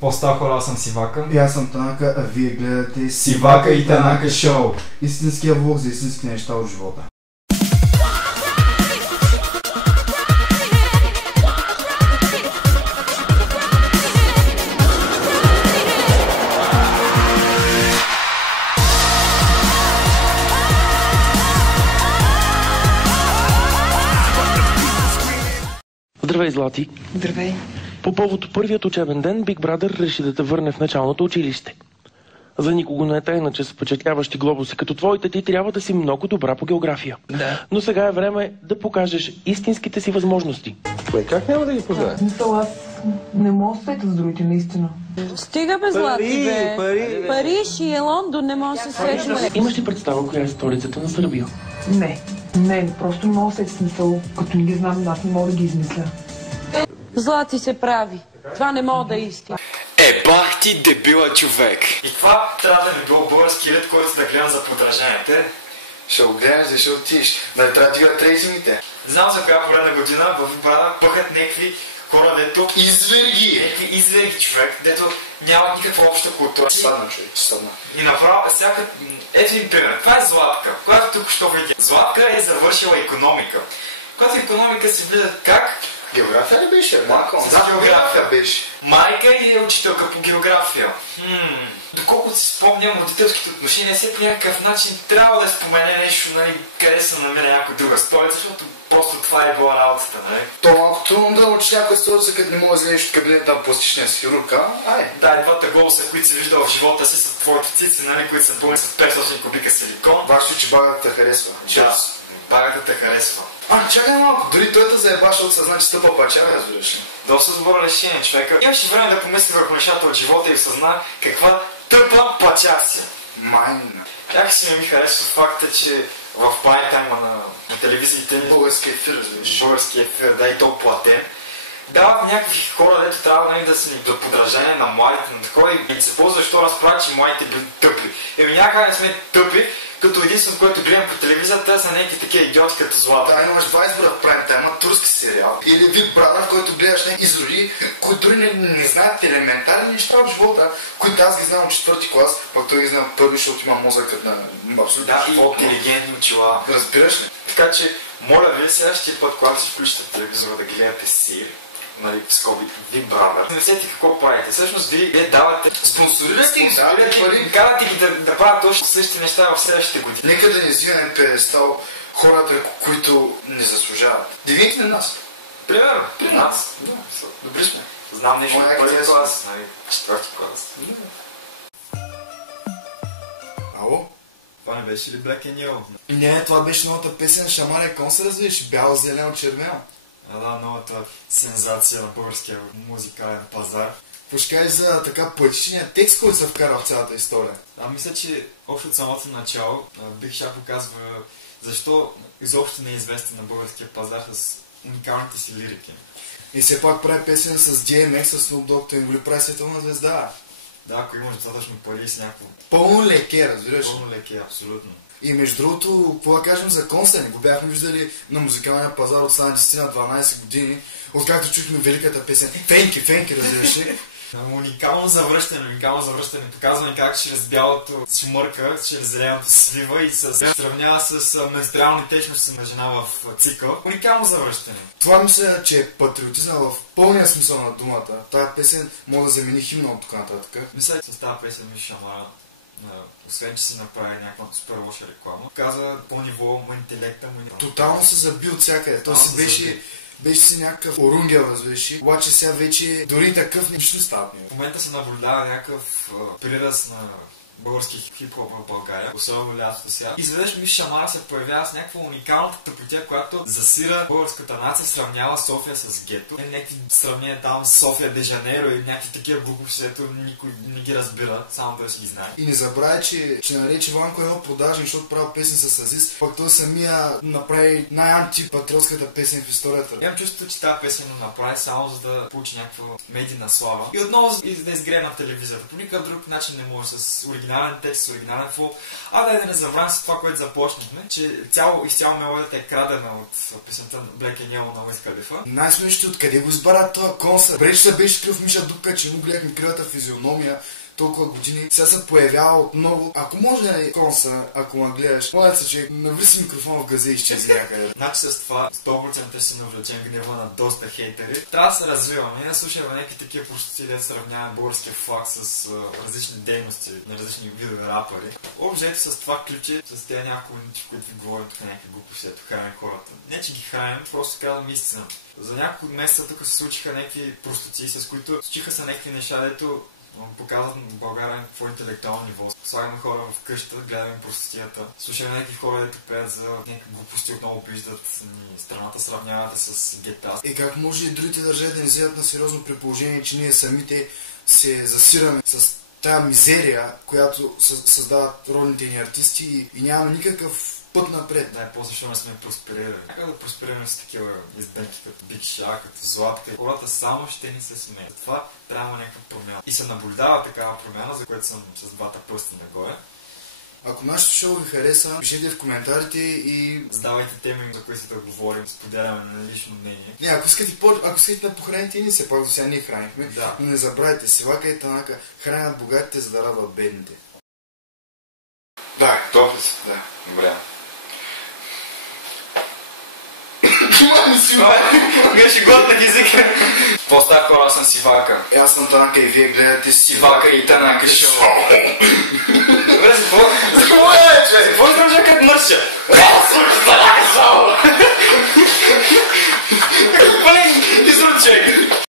По-стар хора, аз съм Сивака. И аз съм Танака, а вие гледате Сивака и Танака шоу. Истинския влог за истински неща от живота. Здравей, Злати! Здравей! По повод първият учебен ден, Big Brother реши да те върне в началното училище. За никого не е тайна, че с впечатляващи глобуси като твоите ти трябва да си много добра по география. Да. Но сега е време да покажеш истинските си възможности. Как няма да ги познаеш? Мисъл, аз не мога да сета с другите, наистина. Стига бе, Злати, бе. Париж и Лондон не може да се срещаме. Имаш ли представа коя е столицата на Сърбия? Не, просто не мога да сета смисъл. Като не ги знам, аз не мога да ги измисля. Злати се прави. Това не мога да е истина. Бах ти дебила човек! И това трябва да ми било български ред, който да гледам за подражаните. Ще го гледаш, защо отидеш? Да трябва да дигат рейтингите. Знам за коя поредна година в Брада пъхат някакви хора, дето... Изверги! Някакви изверги човек, дето нямат никаква обща култура. Стадна, човек, стадна. И направо всяка... Ето един пример. Това е Златка, която тук що видя. Златка е завършила икономика. Когато в икономика си влизат как? География ли беше? Да, география беше. Майка и е учителка по география. Доколкото си спомням, родителските отношения, все по някакъв начин трябва да спомене нещо, нали, къде се намира някоя друга столица, защото просто това е била работата, нали? То малко трудно да научи някоя столица, като не мога да излезеш от кабинета на пластичния си хирург, а? Да, и двата глобуса, които си виждал в живота си, са твоите цици, нали, които са пълни с 500 кубика силикон. Важно, че багата те харесва. Да, багата те харесва. Чакай малко, дори той да заеба, защото съзна, че стъпа пачава, разбираш ли. Доста добро решение, човека. Имаше време да помисли върху нещата от живота и осъзна каква тъпа плача си. Майна. Как си ми харесва факта, че в прайм-тайма на телевизиите ни... Български ефир, разбираш. Български ефир, да, и то платен. Дават някакви хора, дето трябва, нали, да са ни до подражание на младите, на такова и се ползва, защо разправя, че младите били тъпи. Някак не сме тъпи, като единството, което гледам по телевизията, са някакви такива идиоти като Злата. Да, имаш 20 брат прайм тайма, турски сериал. Или Big Brother, в който гледаш някакви изроди, които дори не знаят елементарни неща от живота, които аз ги знам от 4-ти клас, пък той ги знам първи, защото има мозъкът на абсолютно да, животно. И интелигентни очила. Разбираш ли? Така че, моля ви, следващия път, когато си включите телевизора да гледате сир, нали, в скоби, Big Brother. Не сетите какво правите. Всъщност вие давате... Спонсорирате ги, карате ги да правят точно същите неща в следващите години. Нека да не взимаме педестал хората, които не заслужават. Дивите на нас. Примерно, при нас. Да, добри сме. Знам нещо от първи клас, нали, 4-ти клас. Ало? Това не беше ли Black and Yellow? Не, това беше новата песен Шаманя Кон се развиеш. Бяло, зелено, червено. Да, новата сензация на българския музикален пазар. Какво ще кажеш за така поетичния текст, който се вкара в цялата история? Мисля, че още от самото начало Биг Шапо казва защо изобщо не е известен на българския пазар с уникалните си лирики. И все пак прави песен с DMX, с Snoop Dogg, той го ли прави световна звезда? Да, ако имаш достатъчно пари и с някакво... Пълно леке, разбираш? Пълно леке, абсолютно. И между другото, какво да кажем за Константин? Го бяхме виждали на музикалния пазар от стана 10-12 години, откакто чухме великата песен Фенки, разбираш ли? Уникално завръщане. Показваме как чрез бялото смърка, чрез зеленото свива и се сравнява с менструални течности на жена в цикъл. Уникално завръщане. Това мисля, че е патриотизъм в пълния смисъл на думата. Тая песен може да замени химна от тук нататък. Мисля, че с тази песен ми Шамара, освен че си направи някаква супер лоша реклама, каза по ниво му интелекта му. Тотално се заби от всякъде. Той си беше си някакъв орунгел, разбираш. Обаче сега вече дори такъв нищо не става. В момента се наблюдава някакъв приръст на български хип-хоп в България, особено лятото сега. Изведнъж Миш Шамара се появява с някаква уникална тъпотия, която засира българската нация, сравнява София с гето. Някакви сравнения там с София де Жанейро и някакви такива глупости, ето никой не ги разбира, само да си ги знае. И не забравяй, че нарече Ванко едно продажен, защото правил песен с Азис, пък той самия направи най-антипатриотската песен в историята. Имам чувството, че тази песен направи само за да получи някаква медийна слава. И отново да изгрее на телевизията. По никакъв друг начин не може с оригинал оригинален текст, с оригинален флоу. Да не забравим с това, което започнахме, че изцяло мелодията е крадена от песента Black and Yellow на Уиз Халифа. Най-смешното, откъде го избара този конса? Преди се беше крил в Миша Дупка, че му гледахме кривата физиономия толкова години. Сега се появява отново. Ако може конса, ако ме гледаш, моля се, че наври си микрофон в газа и изчезли някъде. Значи с това 100% ще навлечем гнева на доста хейтери. Трябва да се развиваме. Не слушаме някакви такива простоти, да сравняваме българския флаг с различни дейности на различни видове рапъри. Обжето с това ключи, с тези няколко минути, в които ви говорим тук някакви глупости, ето храним хората. Не, че ги храним, просто казвам истина. За няколко месеца тук се случиха някакви простоти, с които случиха се някакви неща, дето показват на България какво интелектуално ниво. Слагаме хора в къщата, гледаме простотията. Слушаме някакви хора, дето пеят за някакви глупости, отново обиждат страната, сравнявате с гета. Как може и другите държави да не вземат на сериозно при положение, че ние самите се засираме с тая мизерия, която създават родните ни артисти и нямаме никакъв път напред. Да, по-защо не сме просперирали. Нека да просперираме с такива издънки като Биг Шак, като Златка. Хората само ще ни се смеят. Това трябва някаква промяна. И се наблюдава такава промяна, за което съм с двата пръста нагоре. Ако нашето шоу ви хареса, пишете в коментарите и задавайте теми, за които да говорим, споделяме на лично мнение. Не, ако искате да похраните и ние се пак до сега ние хранихме, да. Но не забравяйте, Сивака и Танака хранят богатите, за да радват бедните. Да, готов ли си? Да, добре. Беше глътнах езика. По-стар хора, аз съм Сивака. Аз съм Танака и вие гледате Сивака и Танака шоу. Добре, за какво? За какво издръжа като мърша?